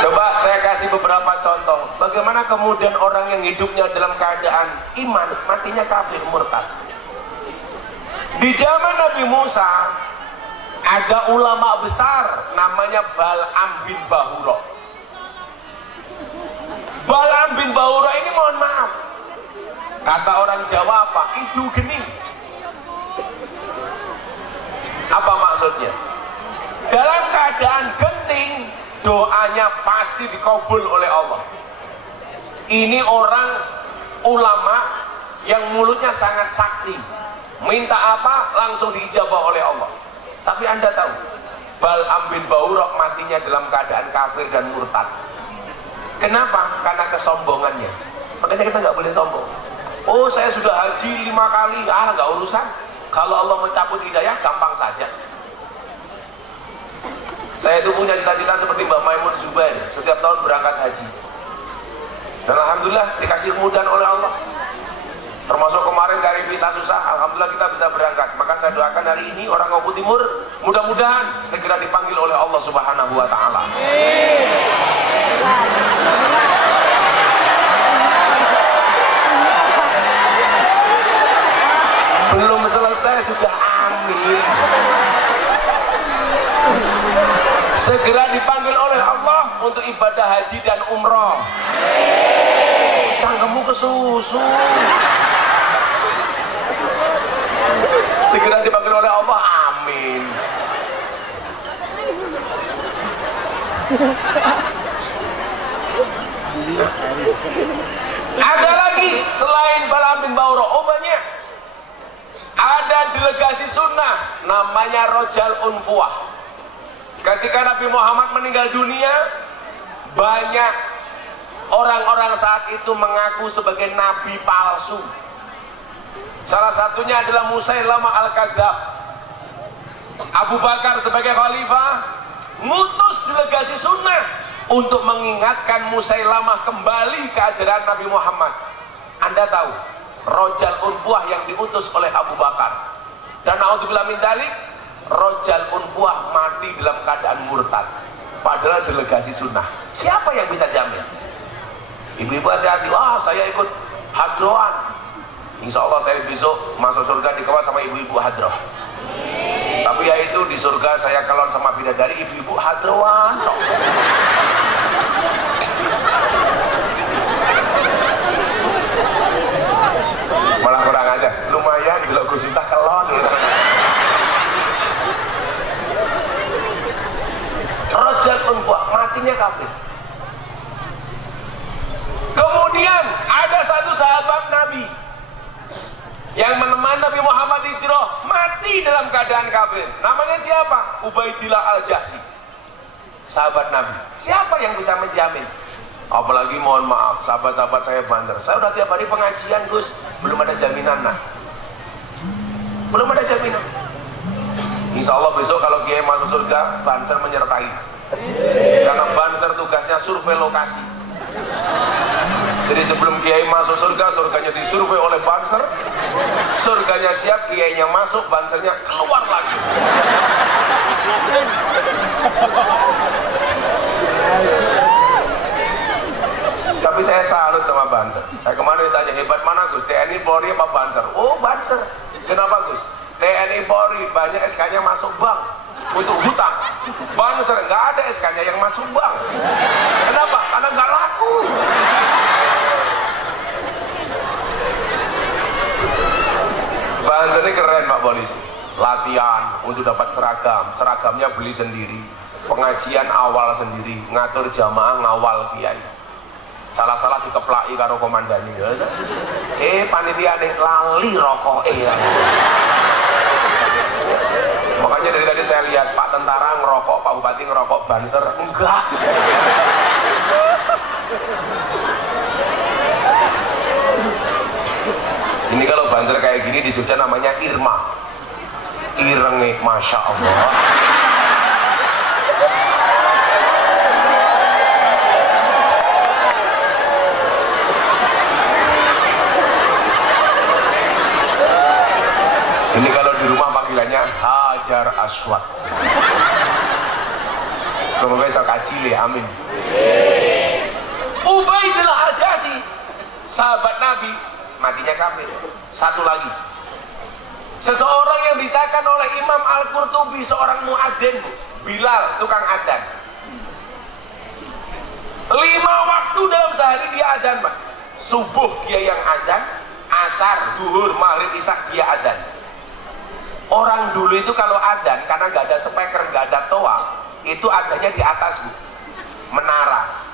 Coba saya kasih beberapa contoh bagaimana kemudian orang yang hidupnya dalam keadaan iman matinya kafir murtad. Di zaman Nabi Musa ada ulama besar namanya Bal'am bin Bahura. Bal'am bin Bahura ini mohon maaf, kata orang Jawa apa? Idu geni. Apa maksudnya? Dalam keadaan genting, doanya pasti dikabul oleh Allah. Ini orang ulama yang mulutnya sangat sakti, minta apa langsung diijabah oleh Allah. Tapi Anda tahu, Bal'am bin Bahura matinya dalam keadaan kafir dan murtad. Kenapa? Karena kesombongannya. Makanya kita nggak boleh sombong. Oh, saya sudah haji 5 kali, nggak urusan. Kalau Allah mencabut hidayah, gampang saja. Saya itu punya cita-cita seperti Mbak Maimun Zubair, setiap tahun berangkat haji. Dan alhamdulillah dikasih kemudahan oleh Allah. Termasuk kemarin cari visa susah, alhamdulillah kita bisa berangkat. Maka saya doakan hari ini orang Ngoko Timur mudah-mudahan segera dipanggil oleh Allah Subhanahu wa taala. Belum selesai sudah amin. Segera dipanggil oleh Allah untuk ibadah haji dan umroh. Cangkemmu kesusu. Segera dipanggil oleh Allah, amin. Ada lagi selain Bal'am bin Bahura, oh banyak. Ada delegasi sunnah namanya Rojal Unfuah. Ketika Nabi Muhammad meninggal dunia, banyak orang-orang saat itu mengaku sebagai nabi palsu. Salah satunya adalah Musailamah Al-Kadzab. Abu Bakar sebagai khalifah ngutus delegasi sunnah untuk mengingatkan Musailamah kembali ke ajaran Nabi Muhammad. Anda tahu, Rojal Unfuah yang diutus oleh Abu Bakar. Dan naudzubillah min dzalik, Rojal Unfuah mati dalam keadaan murtad. Padahal delegasi sunnah. Siapa yang bisa jamin? Ibu-ibu hati-hati, saya ikut hadroan. Insya Allah saya besok masuk surga dikawal sama ibu-ibu hadroh. Tapi ya itu di surga saya kalon sama bidadari ibu-ibu hadroan. Malah kurang aja, lumayan kalau Gus Miftah kalon. Rojal Unfuah matinya kafir. Kemudian ada satu sahabat Nabi yang menemani Nabi Muhammad hijrah, mati dalam keadaan kafir. Namanya siapa? Ubaidillah Al-Jahsi, sahabat Nabi. Siapa yang bisa menjamin? Apalagi mohon maaf, sahabat-sahabat saya Banser, saya udah tiap hari pengajian Gus, belum ada jaminan. Belum ada jaminan. Insya Allah besok kalau Kiai masuk surga, Banser menyertai. Karena Banser tugasnya survei lokasi. Jadi sebelum Kiai masuk surga, surganya disurvei oleh Banser. Surganya siap, Kiainya masuk, Bansernya keluar lagi. Tapi saya salut sama Banser. Saya kemarin ditanya, hebat mana Gus? TNI, Polri, apa Banser? Oh Banser. Kenapa Gus? TNI, Polri banyak SK-nya masuk bank untuk hutang. Banser nggak ada SK-nya yang masuk bank. Kenapa? Karena nggak laku. Banser ini keren Pak Polisi. Latihan untuk dapat seragam, seragamnya beli sendiri. Pengajian awal sendiri, ngatur jamaah ngawal kiai. Salah-salah dikeplaki karo komandannya. Panitia nih lali rokok Makanya dari tadi saya lihat Pak Tentara ngerokok, Pak Bupati ngerokok, Banser enggak. Ini kalau Banser kayak gini di Jogja namanya Irma. Irenge, Masya Allah. Ini kalau di rumah panggilannya Hajar Aswad. Semoga bisa kacile, amin. Ubaidillah Al-Jasi, sahabat Nabi, matinya kafir. Satu lagi, seseorang yang ditakan oleh Imam Al-Qurtubi, seorang muadzin, Bilal, tukang adzan. 5 waktu dalam sehari dia adzan, Pak. Subuh dia yang adzan, asar, zuhur, maghrib, isya dia adzan. Orang dulu itu kalau adzan, karena nggak ada speaker, nggak ada toa, itu adanya di atas, Bu, menara.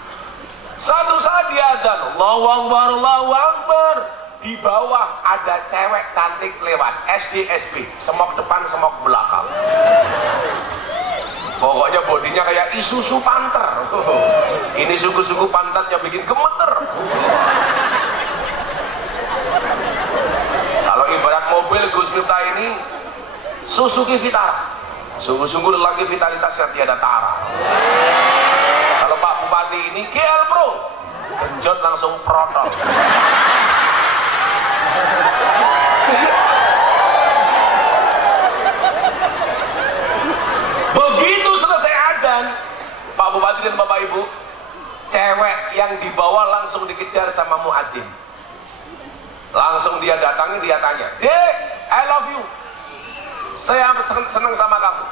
Satu saat dia adzan, Allahu Akbar, Allahu Akbar. Di bawah ada cewek cantik lewat, SD, SP, semok depan, semok belakang. Pokoknya bodinya kayak Isuzu Panther. Ini suku-suku pantatnya bikin gemeter. Kalau ibarat mobil Gus Miftah ini Suzuki Vitara, sungguh-sungguh lelaki vitalitasnya tiada tara. Kalau Pak Bupati ini GL Pro, genjot langsung protol. Begitu selesai adzan, Pak Bupati dan Bapak Ibu, cewek yang dibawa langsung dikejar sama muadzin. Langsung dia datangi, dia tanya, "Dek, I love you. Saya senang sama kamu."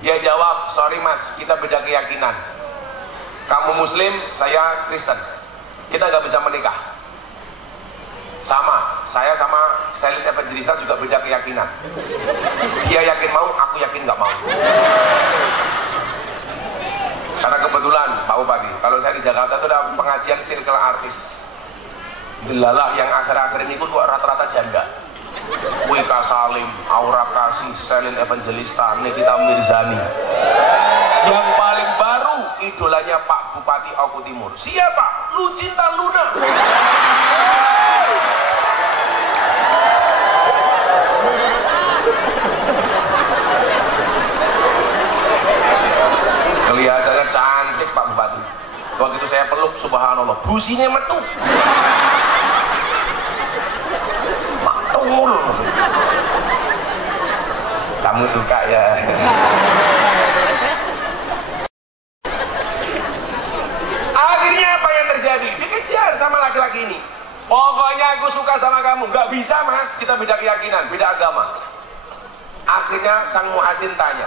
Dia jawab, "Sorry mas, kita beda keyakinan. Kamu Muslim, saya Kristen. Kita nggak bisa menikah." Sama, saya sama Selin Evangelista juga beda keyakinan. Dia yakin mau, aku yakin nggak mau. Karena kebetulan Pak Bupati, kalau saya di Jakarta itu ada pengajian circle artis. Delalah yang akhir-akhir ini kok rata-rata janda. Wika Salim, Aura Kasih, Selin Evangelista, Nikita Mirzani. Yang paling baru idolanya Pak Bupati Oku Timur. Siapa? Lucinta Luna. Kelihatannya cantik Pak Bupati. Waktu itu saya peluk, subhanallah, businya metu. Maktul. Kamu suka ya? Akhirnya apa yang terjadi? Dikejar sama laki-laki ini. Pokoknya aku suka sama kamu. Gak bisa mas, kita beda keyakinan, beda agama. Akhirnya sang muadzin tanya,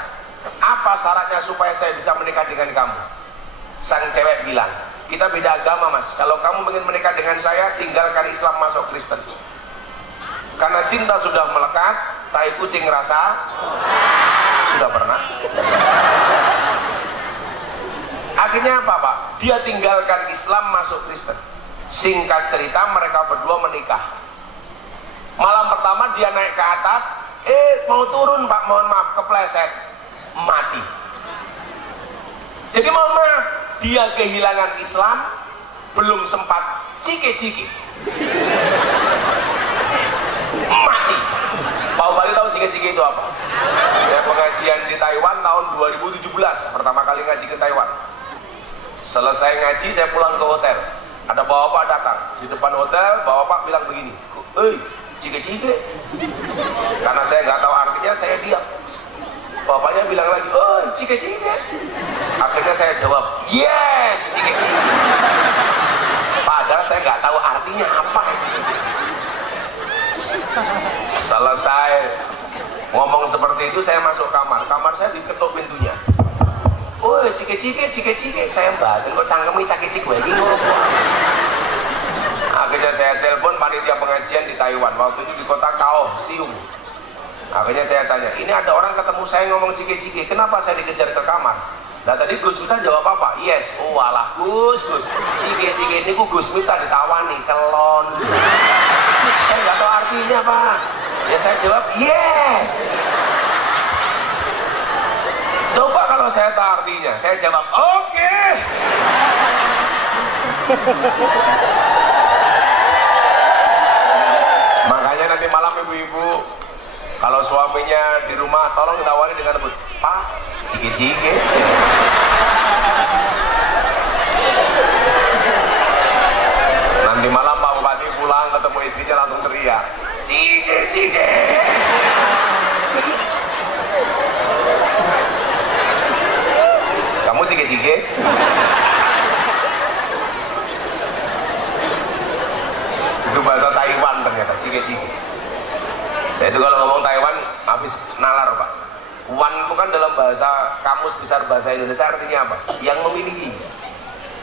apa syaratnya supaya saya bisa menikah dengan kamu? Sang cewek bilang, kita beda agama mas, kalau kamu ingin menikah dengan saya, tinggalkan Islam, masuk Kristen. Karena cinta sudah melekat, tai kucing rasa sudah pernah. Akhirnya apa Pak? Dia tinggalkan Islam, masuk Kristen. Singkat cerita, mereka berdua menikah. Malam pertama dia naik ke atap, mau turun Pak, mohon maaf, kepleset, mati. Jadi mohon maaf, dia kehilangan Islam, belum sempat cike-cike, mati. Pak Bupati tahu cike-cike itu apa? Saya pengajian di Taiwan tahun 2017, pertama kali ngaji ke Taiwan. Selesai ngaji, saya pulang ke hotel. Ada bapak datang di depan hotel, bapak bilang begini, cike-cike. Karena saya nggak tahu artinya, saya diam. Bapaknya bilang lagi, cike-cike. Akhirnya saya jawab, yes, cike-cike. Padahal saya nggak tahu artinya apa itu cike-cike. Selesai ngomong seperti itu, saya masuk kamar. Kamar saya diketuk pintunya. Cike-cike, cike-cike. Saya batin kok cangkemi cike-cike lagi ngopo. Akhirnya saya telepon panitia pengajian di Taiwan. Waktu itu di kota Kaohsiung. Akhirnya saya tanya, ini ada orang ketemu saya ngomong cike-cike, kenapa saya dikejar ke kamar? Nah tadi Gus Miftah jawab apa? Yes. Oh alah Gus, cike-cike ini Gus Miftah ditawani kelon. Saya nggak tahu artinya Pak. Ya saya jawab yes. Oh, saya tahu artinya. Saya jawab, oke. Makanya nanti malam ibu-ibu, kalau suaminya di rumah, tolong ditawari dengan lembut, Pak, cike-cike. Nanti malam Pak Bupati pulang ketemu istrinya langsung teriak, cike-cike. Kamu cike-cike? Itu bahasa Taiwan ternyata, cike-cike. Saya itu kalau ngomong Taiwan habis nalar Pak. Wan itu kan dalam bahasa kamus besar bahasa Indonesia artinya apa? Yang memiliki.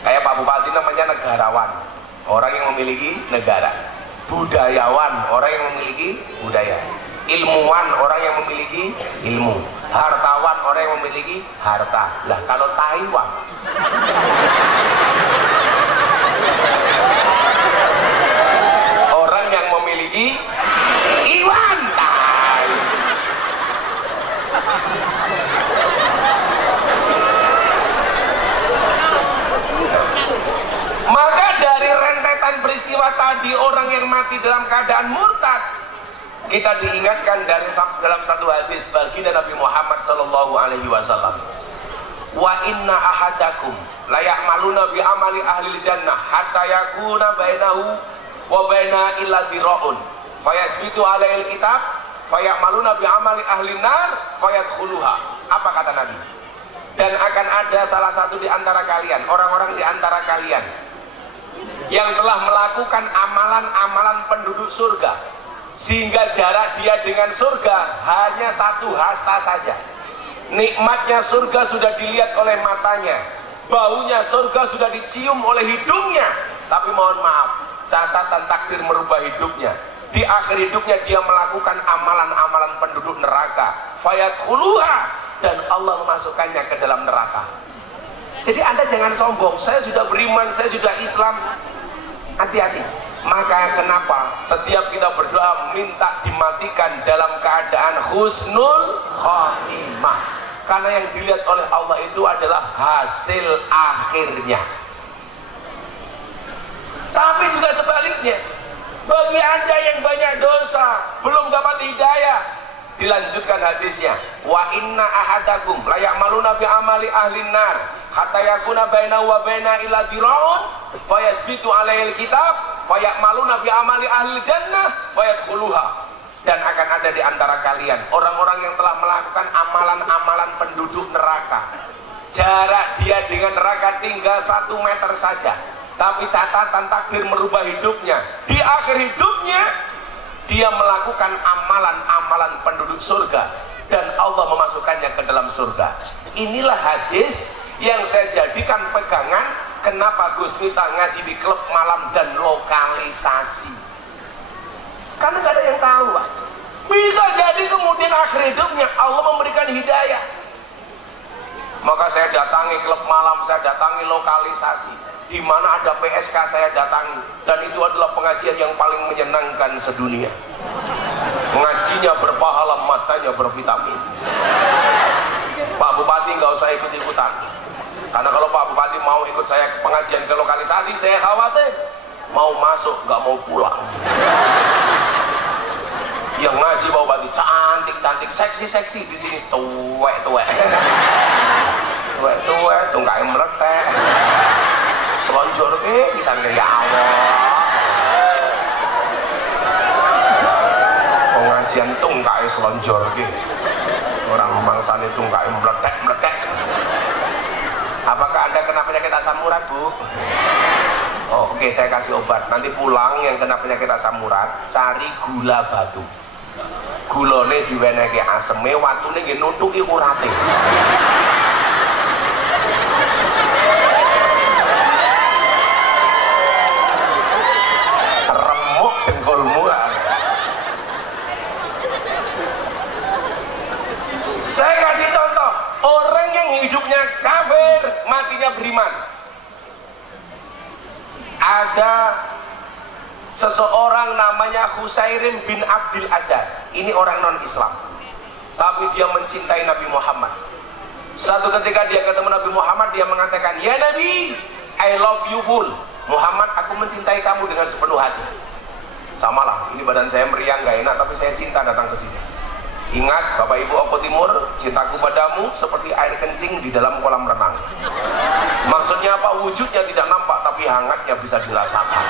Kayak Pak Bupati namanya negarawan, orang yang memiliki negara. Budayawan, orang yang memiliki budaya. Ilmuwan, orang yang memiliki ilmu. Hartawan, orang yang memiliki harta. Lah kalau Taiwan, orang yang memiliki Iwan. Maka dari rentetan peristiwa tadi, orang yang mati dalam keadaan murtad, kita diingatkan dalam satu hadis baginda Nabi Muhammad sallallahu alaihi wasallam, wa inna ahadakum la ya'maluna bi amali ahli jannah hatta yakuna bainahu wa baina illa dira'un fayasbitu alaihil kitab faya'maluna bi amali ahli nar fayadkhuluha. Apa kata Nabi? Dan akan ada salah satu di antara kalian, orang-orang di antara kalian yang telah melakukan amalan-amalan penduduk surga, sehingga jarak dia dengan surga hanya satu hasta saja. Nikmatnya surga sudah dilihat oleh matanya, baunya surga sudah dicium oleh hidungnya, tapi mohon maaf, catatan takdir merubah hidupnya. Di akhir hidupnya dia melakukan amalan-amalan penduduk neraka, fayadkhuluha, dan Allah memasukkannya ke dalam neraka. Jadi Anda jangan sombong, saya sudah beriman, saya sudah Islam. Hati-hati. Maka kenapa setiap kita berdoa minta dimatikan dalam keadaan husnul khotimah? Karena yang dilihat oleh Allah itu adalah hasil akhirnya. Tapi juga sebaliknya, bagi Anda yang banyak dosa, belum dapat hidayah, dilanjutkan hadisnya, wa inna ahadakum la ya'maluna bi amali ahli nar hatta yakuna bainahu wa baina illa dira'un fayasbitu alaihil kitab faya'maluna bi amali ahli jannah fayadkhuluha. Dan akan ada di antara kalian orang-orang yang telah melakukan amalan-amalan penduduk neraka, jarak dia dengan neraka tinggal 1 meter saja, tapi catatan takdir merubah hidupnya. Di akhir hidupnya dia melakukan amalan-amalan penduduk surga dan Allah memasukkannya ke dalam surga. Inilah hadis yang saya jadikan pegangan kenapa Gus Miftah ngaji di klub malam dan lokalisasi. Karena gak ada yang tahu Pak. Bisa jadi kemudian akhir hidupnya Allah memberikan hidayah. Maka saya datangi klub malam, saya datangi lokalisasi, di mana ada PSK saya datangi, dan itu adalah pengajian yang paling menyenangkan sedunia. Pengajinya berpahala, matanya bervitamin. Pak Bupati nggak usah ikut-ikutan, karena kalau Pak Bupati mau ikut saya ke pengajian ke lokalisasi, saya khawatir mau masuk nggak mau pulang. Yang ngaji Pak Bupati cantik-cantik, seksi-seksi, di sini tuwek-tuwek, tuwek-tuwek, tungkai meletek, selonjor ke bisa ngeri awak. Pengajian tungkai selonjor ke, orang mangsane tungkai meletek-meletek. Apakah Anda kena penyakit asam urat, Bu? Oh, oke, saya kasih obat. Nanti pulang yang kena penyakit asam urat, cari gula batu. Gulane diwenehke aseme, watune nggih nuthuki urate. Remuk dengkulmu lah. Saya kasih contoh, orang yang hidupnya kafir, matinya beriman. Ada seseorang namanya Husairim bin Abdul Azhar. Ini orang non-Islam, tapi dia mencintai Nabi Muhammad. Satu ketika dia ketemu Nabi Muhammad, dia mengatakan, ya Nabi, I love you full. Muhammad, aku mencintai kamu dengan sepenuh hati. Samalah, ini badan saya meriang gak enak, tapi saya cinta datang ke sini. Ingat Bapak Ibu Oko Timur, cintaku padamu seperti air kencing di dalam kolam renang. Maksudnya apa? Wujudnya tidak nampak, tapi hangatnya bisa dirasakan.